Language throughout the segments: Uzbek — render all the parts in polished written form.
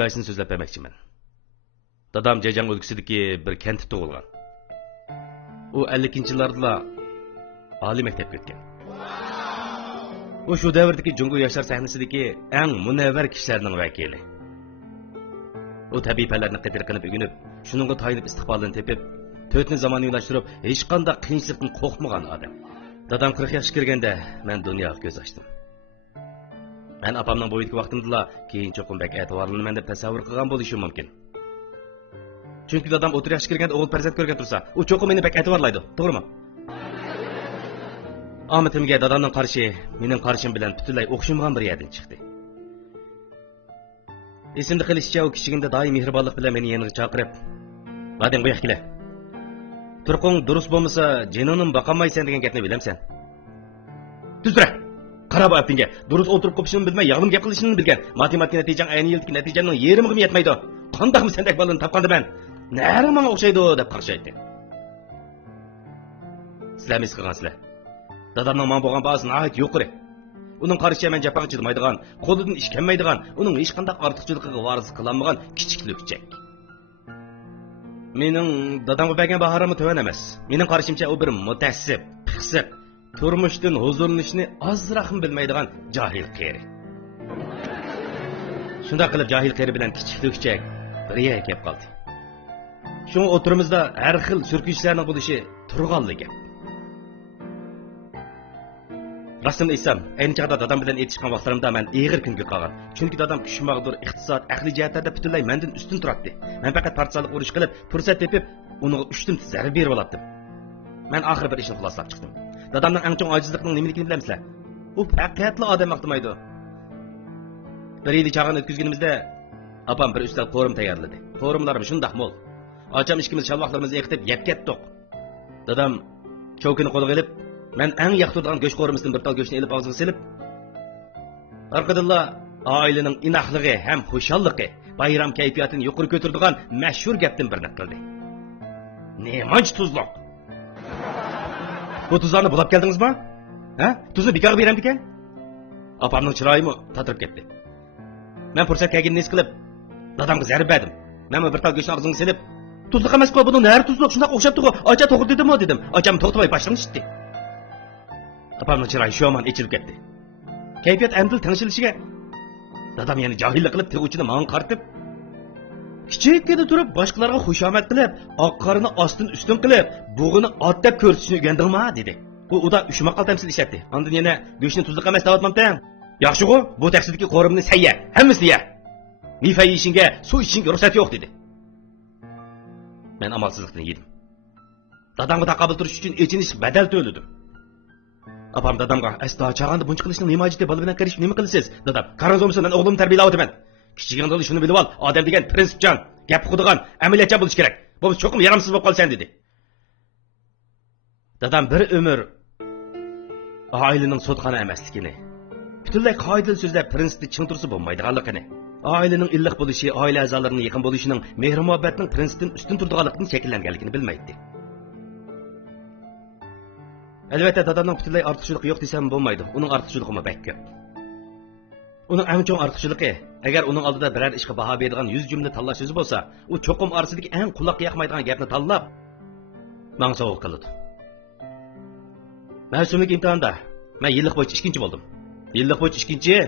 Hikayesini sözlep vermekçimen. Dadam Jajang o'lkasidagi bir kentda tug'ilgan. U 50-yillarda oliy maktabga o'tgan. U shu davrdagi Jungo yoshlar sahnasidagi eng munavvar kishilarning vakili. U tabiiy fanlarni qadr qilib o'rganib, shuningga tayinib istiqbolini tepib, to'tni zamonaviylashtirib, hech qanday qiyinchilikdan qo'rqmagan odam. Dadam 40 yoshga kirganda men dunyoga ko'z ochdim. Men apamning bo'yidagi vaqtimda keyin cho'qim bak e'tiborlanman deb tasavvur qilgan bo'lishim mumkin. Chunki dadam 30 yoshga kirganda o'g'il farzand ko'rgan tursa, u cho'qim meni bak e'tiborlaydi, to'g'rimi? Omatimga dadamning qarashi mening qarashim bilan butunlay o'xshamagan bir yerdan chiqdi. Esimda qilishicha, u kichigimda doim mehribonlik bilan meni yoniga chaqirib, "Vading bu yoqqa kel. Turqing durust bo'lmasa, jinonim boqolmaysan" degan gapni bilamsan. Tuzra. Qarab apinga, durust o'tirib qopishini bilmay, yag'lim gap qilishini bilgan. Matematik natijang ayni yildagi natijamning yerimig'im yetmaydi. Qandaqmi sendek bolani topqanda men? Nari menga o'xshaydi deb qarshaydi. Sizlar mis qilgansizlar. Dadamning men bo'lgan ba'zi nihoyat yuqori. Uning qarashicha men japaga chidmaydigan, qo'lidan ish kelmaydigan, uning hech qanday ortiqchiligiga varis qilolmagan kichiklikchak. Mening dadamga bergan bahorim to'van emas. Mening qarashimcha u bir mutassib, pixsiq, turmushdan huzurlanishni ozroqmi bilmaydigan jahil qeri. Shunda qilib jahil qeri bilan kichiklikchak bir yerga kelib qoldi. Shu o'tirimizda har xil surkishlarning bo'lishi turg'anligi. Rastımda isem, aynı çağda dadam bilen etişkan vaqtlarımda men eğir kunga qolgan. Chunki dadam kushmag'dur, iqtisod, aqliy jihatlarda butunlay mendan ustun turardi. Men faqat partiyalik urush qilib, fursat tepib, uni ushtim zarb berib olatdim. Men oxir bir ishni xulosalab chiqdim. Dadamning eng chong ojizligining nimaligini bilamsizlar? U haqiqatli odam maqtamaydi. Bir yil chag'ini o'tkazganimizda apam bir ustal qo'rim tayyorladi. Qo'rimlarim shundoq mo'l. Ocham ikkimiz shalvoqlarimizni yiqitib yeb ketdik. Dadam cho'kini qo'lga olib, men eng yoqtirgan go'sht qo'rimizdan bir tal go'shtni elib og'ziga silib, orqadilla oilaning inoqligi ham xushalliqi, bayram kayfiyatini yuqori ko'taradigan mashhur gapdan birini qildi. Nemanch tuzliq. Bu tuzlarni bulab keldingizmi? Ha? Tuzni bekorga beramdi ekan? Apamning chiroyimi tatirib ketdi. Men fursat kelganini his qilib, dadamga zarb berdim. Men bir tal go'shtni og'ziga silib, tuzliq emas-ku, buni nari tuzliq, shunday o'xshatdi-ku. Acha to'g'ri dedimmi dedim. Acham to'xtamay boshimni chiqdi. Apamning chiroyi sho'man echilib ketdi. Kayfiyat amdil tanishilishiga dadam yana johillik qilib teguvchini menga qartib, kichikkina turib boshqalarga xushomad qilib, oq qorini ostin ustin qilib, bug'ini ot deb ko'rsatishni o'rgandingmi dedi. U uda ushmoqqa tamsil ishlatdi. Ondan yana go'shtni tuzliq emas deyapman. Yaxshi-ku, bu taksidagi qo'rimni sayya, hammasini ye. Nifa yeyishingga, suv ichishingga ruxsat yo'q dedi. Men amalsizlikdan yedim. Dadamga taqobil turish uchun echinish badal to'ladim. Apam dadamga aslo chag'anda buncha qilishning nima hojati, bola bilan qarashib nima qilasiz? Dadam, qaringiz bo'lmasa men o'g'limni tarbiyalayapman. Kichigingda shuni bilib ol, odam degan prinsipchan, gap qiladigan, amaliyatchan bo'lish kerak. Bo'lmasa cho'qim yaramsiz bo'lib qolsan dedi. Dadam bir umr oilaning sotxona emasligini, butunlay qoidali so'zlab prinsipni ching tursa bo'lmaydiganligini, oilaning illiq bo'lishi, oila a'zolarining yaqin bo'lishining, mehr-muhabbatning prinsipidan ustun turadiganligini shakllanganligini bilmaydi. Albatta dadamning butunlay ortiqchiligi yo'q desam bo'lmaydi. Uning ortiqchiligi bak ko'p. Uning eng chong ortiqchiligi, agar uning oldida biror ishga baho beradigan 100 jumla tanlash so'zi bo'lsa, u cho'qim orasidagi eng quloqqa yoqmaydigan gapni tanlab menga savol qiladi. Mavsumlik imtihonda men yillik bo'yicha 2-chi bo'ldim. Yillik bo'yicha 2-chi.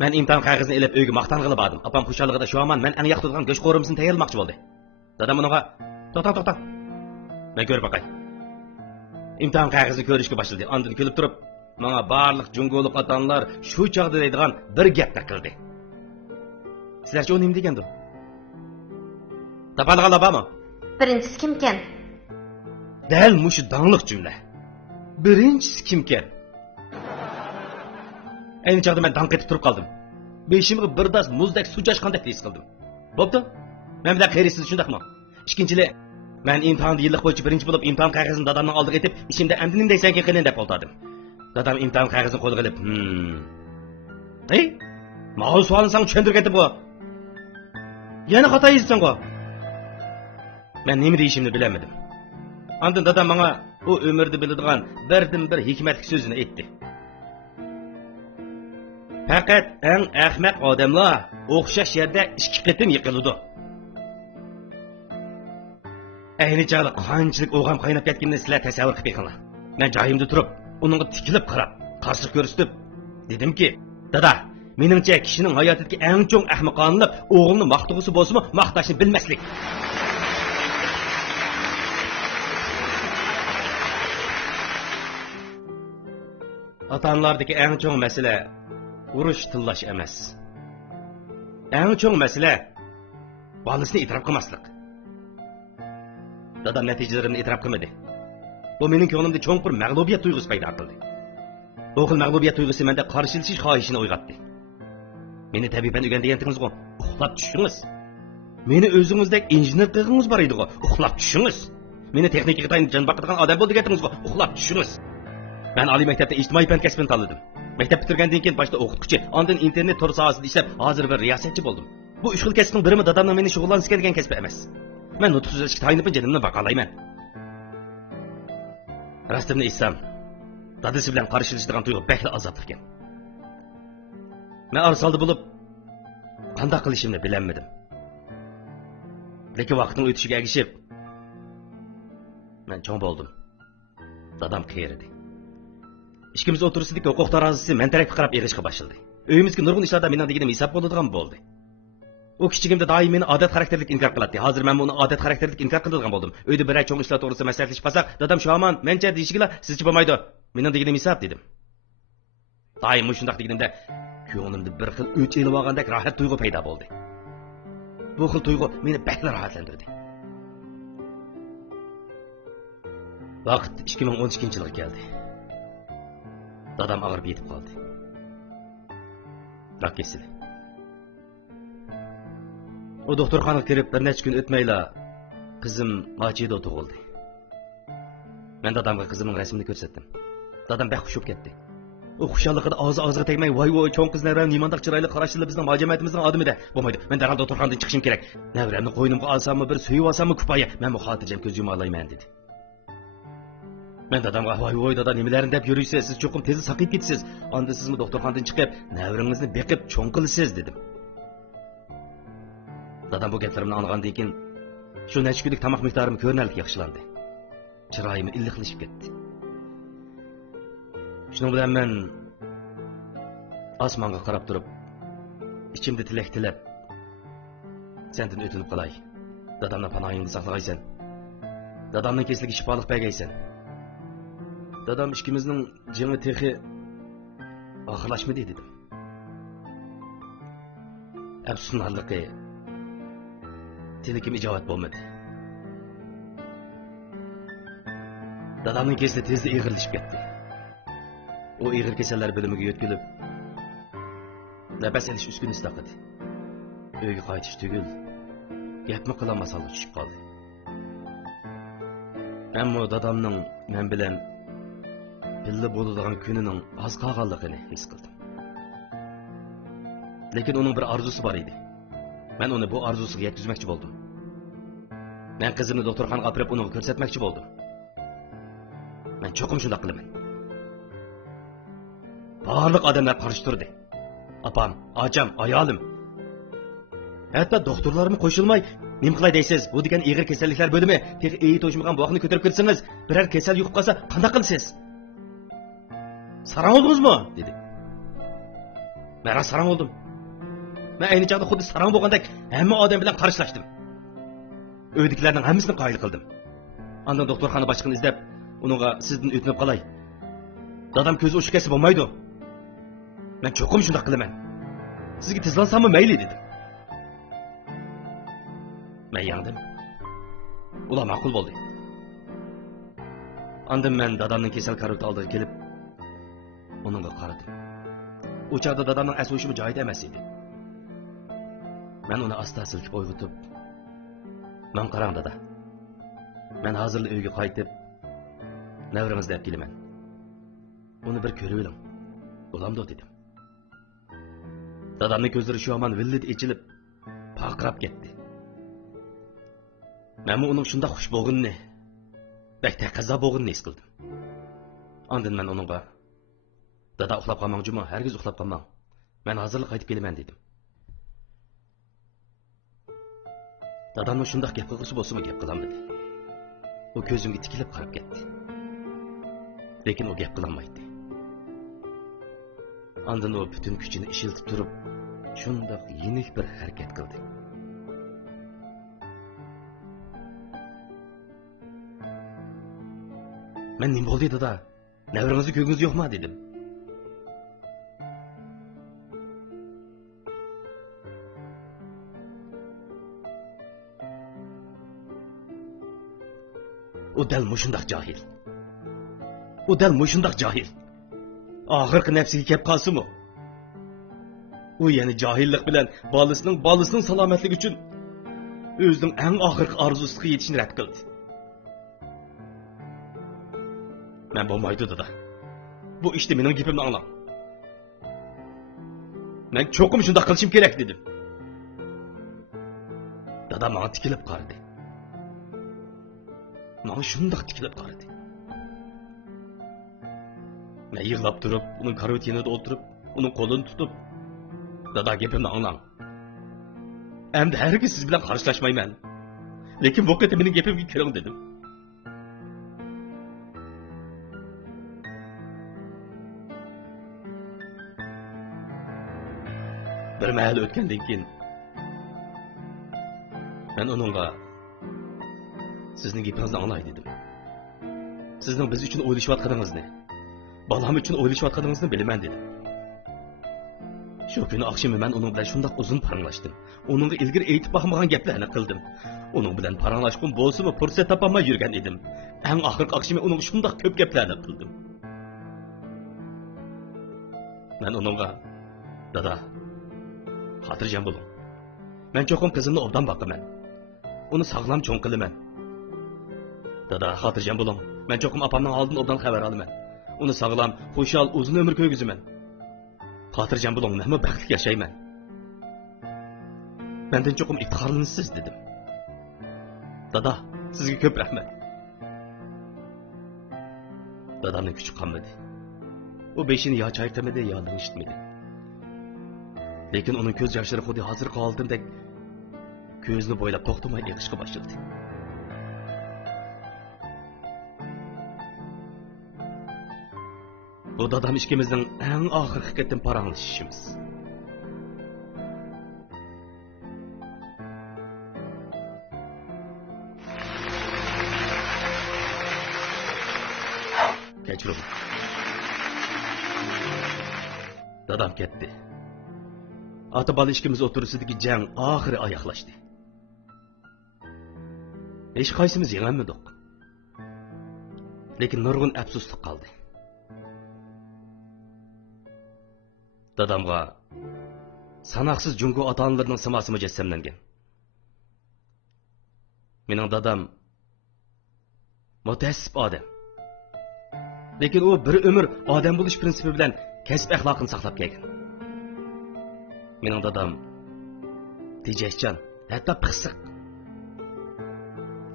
Men imtihon qog'ozini elib uyga maqtan qilib oldim. Apam xushalligida shu aman men eng yoqtirgan go'sht qo'rimizini tayyorlamoqchi bo'ldi. Dadam unga to'xta. Men ko'rib boqay. İmtihan qog'ozini ko'rishga boshladi. Ondan kelib turib, menga barliq jungolik otalar shu chog'da deydigan bir gapni qildi. Sizlarcha u nima degandi? Topalg'anlar bormi? Birinchisi kimkan? Dal mushu dangliq jumla. Birinchisi kimkan? Ayni chog'da men danq etib turib qoldim. Beshimga bir das muzdek suv chashqandek his qildim. Bo'pti? Men bilan qeyrisiz shundaqmi? Ikkinchisi men imtihonda yillik bo'yicha birinchi bo'lib imtihon qog'ozini dadamning oldiga etib, ishimda endi nima deysan qilin deb oltadim. Dadam imtihon qog'ozini qo'lga olib, "Ey, ma'lum savolni sen tushuntirganda bu. Yana xato yezsan-ku." Men nima deyishimni bilamadim. Ondan dadam menga u umrda biladigan birdan bir hikmatli so'zini aytdi. Faqat eng ahmaq odamlar o'xshash yerda ikki qitim yiqiladi. Ayni chog'da qanchalik o'g'am qaynab ketganini sizlar tasavvur qilib beqinglar. Men joyimda turib, uningga tikilib qarab, qarshi ko'rsatib, dedimki, dada, meningcha kishining hayotidagi eng cho'ng ahmoqonlik o'g'ilni maqtug'usi bo'lsa-mu, maqtashni bilmaslik. Ota-onalardagi eng cho'ng masala urush tillash emas. Eng cho'ng masala bolasini e'tirof qilmaslik. Dadam natijalarimni e'tirof qilmadi. Bu mening ko'nglimda cho'ng bir mag'lubiyat tuyg'usi paydo qildi. Bu xil mag'lubiyat tuyg'usi menda qarshilashish xohishini uyg'otdi. Meni tabiban o'rgandingiz-ku, uxlab tushingiz. Meni o'zingizdek injener qilgingiz bor edi-ku, uxlab tushingiz. Meni texnikaga tayinib jon boqadigan odam bo'ldi degatingiz-ku, uxlab tushingiz. Men oliy maktabda ijtimoiy fan kasbini tanladim. Maktab bitirgandan keyin boshda o'qituvchi, ondan internet tor sohasida ishlab, hozir bir riyosatchi bo'ldim. Bu uch xil kasbning birimi dadamning meni shug'ullanishga degan kasb emas. Men nutq so'zlashga tayinib jonimni baqalayman. Rostini aytsam, dadasi bilan qarshilashadigan tuyg'u bekli azobli ekan. Men arsalda bo'lib, qanday qilishimni bilolmadim. Lekin vaqtning o'tishiga ergishib, men cho'ng bo'ldim. Dadam qiyirdi. İkimiz o'tirsidagi huquq tarozisi men tarafga qarab erishga boshladi. Uyimizga nurg'un ishlarda mening deganim hisob bo'ladigan bo'ldi. U kichigimda doim meni odat xarakterlik inkor qiladi. Hozir men uni odat xarakterlik inkor qiladigan bo'ldim. Uyda bir ay cho'ng ishlar to'g'risida maslahatlashib qolsak, dadam "Shoman, mencha deyishgilar, sizcha bo'lmaydi. Mening deganim hisob" dedim. Doim shunday deganimda ko'nglimda bir xil o'ch elib olgandek rohat tuyg'u paydo bo'ldi. Bu xil tuyg'u meni bakla rohatlantirdi. Vaqt 2012-yilga keldi. Dadam ağırıp yetip kaldı. Rak kesili. O doktorxonaga kirib bir necha kun o'tmayla qizim Machida tug'ildi. Men dadamga qizimning rasmini ko'rsatdim. Dadam bek xushib ketdi. U xushalligida og'ziga tegmay, "Voy voy, cho'ng qiz navram nimandaq chiroyli qarashli bizning majamatimizning odamida." Bo'lmaydi. Men darhol doktorxonadan chiqishim kerak. Navramni qo'ynimga olsammi, bir suyib olsammi kifoya. Men bu xotirjam ko'z yuma olmayman dedi. Men dadamga "Voy dada, nimalarni deb yurisiz? Siz cho'qim tez saqib ketasiz. Onda sizmi doktorxonadan chiqib, navringizni beqib cho'ng qilasiz" dedim. Dadam bu gaplarimni anlagandan keyin shu necha kunlik tomoq miqdorim ko'rinarli yaxshilandi. Chiroyim illiqlashib ketdi. Shuning bilan men osmonga qarab turib, ichimda tilak tilab, sendan o'tinib qolay. Dadamning panohingni saqlag'aysan. Dadamning kesligi shifolik bergaysan. Dadam ikimizning jini texi oxirlashmadi dedim. Afsuslanarligi telekim ijobat bo'lmadi. Dadamning kesli tezda ig'irlashib ketdi. O ig'ir kasallar bilimiga yetkilib, nafas olish uskunasi taqidi. Uyga qaytish tugul, gapmi qilolmasalik tushib qoldi. Ammo dadamning men bilan birga bo'ladigan kunining oz qolganligini his qildim. Lekin uning bir orzusi bor edi. Men uni bu orzusiga yetkazmoqchi bo'ldim. Men qizimni doktorxonaga olib borib uni ko'rsatmoqchi bo'ldim. Men cho'qim shunday qilaman. Barliq odamlar qarshi turdi. Apam, ocham, ayolim. Hatto doktorlarmi qo'shilmay, "Nim qilay deysiz? Bu degan ig'ir kasalliklar bo'limi, tex eyi to'shmagan buvoqni ko'tarib kirsangiz, biror kasal yuqib qolsa, qanday qilasiz? Sarang oldingizmi?" dedi. Men sarang oldim. Men ayni chog'da xuddi sarang bo'lgandek hamma odam bilan qarshilashdim. Uydagilarning hammasini qoyil qildim. Ondan doktorxona boshlig'ini izlab, uningga sizdan o'tinib qolay. Dadam ko'zi o'shib ketsa bo'lmaydi. Men cho'qim shunday qilaman. Sizga tezlansammi mayli dedim. Men yandim. Ular ma'qul bo'ldi. Ondan men dadamning kasal karavot oldiga kelib, uningga qaradim. O chog'da dadamning asl-hushimi joyida emas edi. Men uni asta silkib uyg'otib, "Men qarang dada. Men hozirli uyga qaytib, navringiz deb kelaman. Uni bir ko'rib oling. Bo'lamdi" dedim. Dadamning ko'zlari shu yomon villit ichilib, paqirab ketdi. Men uning shunda xush bo'lganini, bakta qazo bo'lganini his qildim. Ondan men uningga "Dada uxlab qolmang, juma, hargiz uxlab qolmang. Men hazırlık qaytib kelaman dedim. Dadamning shundoq gap qilg'ishi bo'lsa-mu gap qilam dedi. U ko'zimga tikilib qarab ketdi. Lekin u gap qilolmaydi. Ondan u butun kuchini ishiltib turib, shundoq yenik bir harakat qildi. Men nima bo'ldi dada? Navringizni ko'ringiz yo'qmi dedim. O dal mushundoq jahil. O dal mushundoq jahil. Oxirgi nafsiga kelib qolsa-mu? U yana jahillik bilan bolasining salomatligi uchun o'zining eng oxirgi orzusiga yetishni rad qildi. Men bo'lmaydi dada. Bu ishda mening gapimni anglang. Men cho'qim shundoq qilishim kerak dedim. Dada menga tikilib qaradi. Menga shundoq tikilib qaradi. Men yig'lab turib, uning karavot yanida o'tirib, uning qo'lini tutib, dada gapimni anglang. Endi hargiz siz bilan qarshilashmayman. Lekin bu qitim mening gapimga kiring dedim. Bir mahal o'tgandan keyin men uningga sizning gapingizni anglay dedim. Sizning biz uchun o'ylashayotganingizni, balam uchun o'ylashayotganingizni bilaman dedim. Shu kuni oqshimi men uning bilan shundoq uzun paranglashdim. Uningga ilgari aytib baxmagan gaplarni qildim. Uning bilan paranglashqim bo'lsa-mu fursat topolmay yurgan edim. Eng oxirgi oqshimi uning shundoq ko'p gaplarni qildim. Men uningga dada xotirjam bo'ling. Men cho'qim qizimni obdan boqaman. Uni sog'lom cho'ng qilaman. Dada xotirjam bo'ling. Men cho'qim opamning oldidan obdan xabar olaman. Uni sog'lom, xushal, uzun umr ko'rgizaman. Xotirjam bo'ling, men baxtli yashayman. Mendan cho'qim iftixorlanasiz dedim. Dada, sizga ko'p rahmat. Dadamning kuchi qolmadi. U beshini yo chayqamadi, yo ling'ishitmadi. Lekin uning ko'z yoshlari xuddi hozirgi holatdek ko'zni bo'ylab to'xtamay eqishga boshladi. Bu dadam ikkimizning eng oxirgi qatim paranglashishimiz. Kechiring. Dadam ketdi. Ata-bola ikkimiz o'tirisidagi jang oxiri oyoqlashdi. Hech qaysimiz yengolmadik. Lekin nurg'un afsuslik qoldi. Dadamga sanoqsiz jungo ota-onalarining simosi mujassamlangan. Mening dadam mutassib odam. Lekin u bir umr odam bo'lish prinsipi bilan kasb axloqini saqlab kelgan. Mening dadam tejashchan, hatto pixsiq.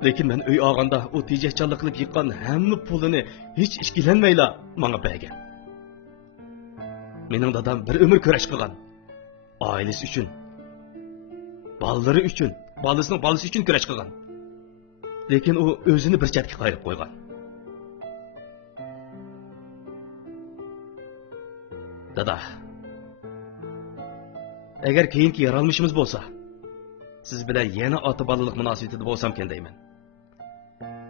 Lekin men uy olganda u tejashchanlik qilib yiqqan hamma pulini hech ishkilanmayla menga bergan. Mening dadam bir umr kurash qilgan. Oilasi uchun, bolalari uchun, bolasining bolasi uchun kurash qilgan. Lekin u o'zini bir chetga qayirib qo'ygan. Dada, agar keyingi yaralmishimiz bo'lsa, siz bilan yana ota-bolalik munosabatida bo'lsam ken deyman.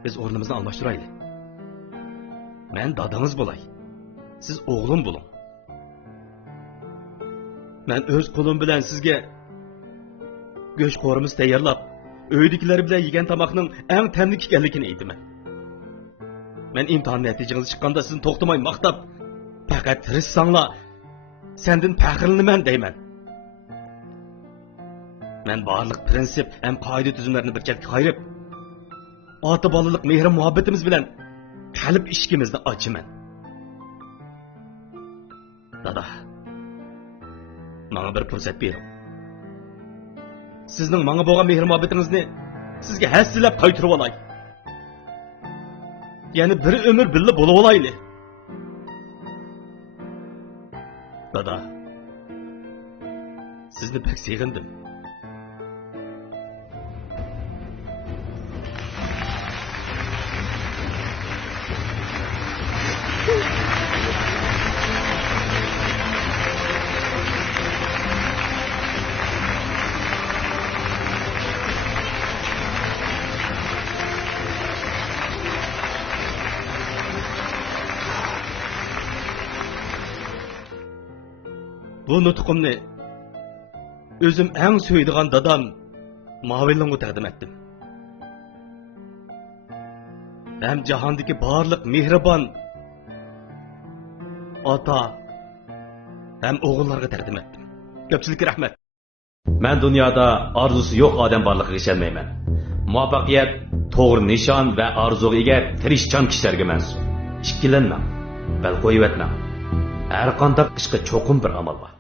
Biz o'rnimizni almashtiraylik. Men dadangiz bo'lay. Siz o'g'lim bo'ling. Men o'z qo'lim bilan sizga go'sht qo'rimiz tayyorlab, uydagilar bilan yegan tomoqning eng ta'mli ekanligini aytaman. Men imtihon natijangiz chiqqanda sizni to'xtamay maqtab, faqat tirishsanglar, sendan faxrlanaman deyman. Men barliq prinsip ham qoida tuzumlarni bir chetga qo'yib, ota-bolalik mehr muhabbatimiz bilan qalb eshigimizni ochaman. Dada, menga bir fursat bering. Sizning menga bo'lgan mehr muhabbatingizni sizga hassilab qaytarib olay. Ya'ni bir umr birga bo'lib olaylik. Dada, sizni pek sevgindim. Bu nutqumni o'zim eng so'ydigan dadam Mavilonga taqdim etdim. Hem jahondagi barliq mehribon ota hem o'g'illarga taqdim etdim. Ko'pchilikka rahmat. Men dunyoda orzusi yo'q odam borligiga ishonmayman. Muvaffaqiyat to'g'ri nishon va orzuga ega tirishchan kishilarga mansub. Ikkilanmang, bal qo'yib etmang. Har qanday ishga cho'qim bir amal bor.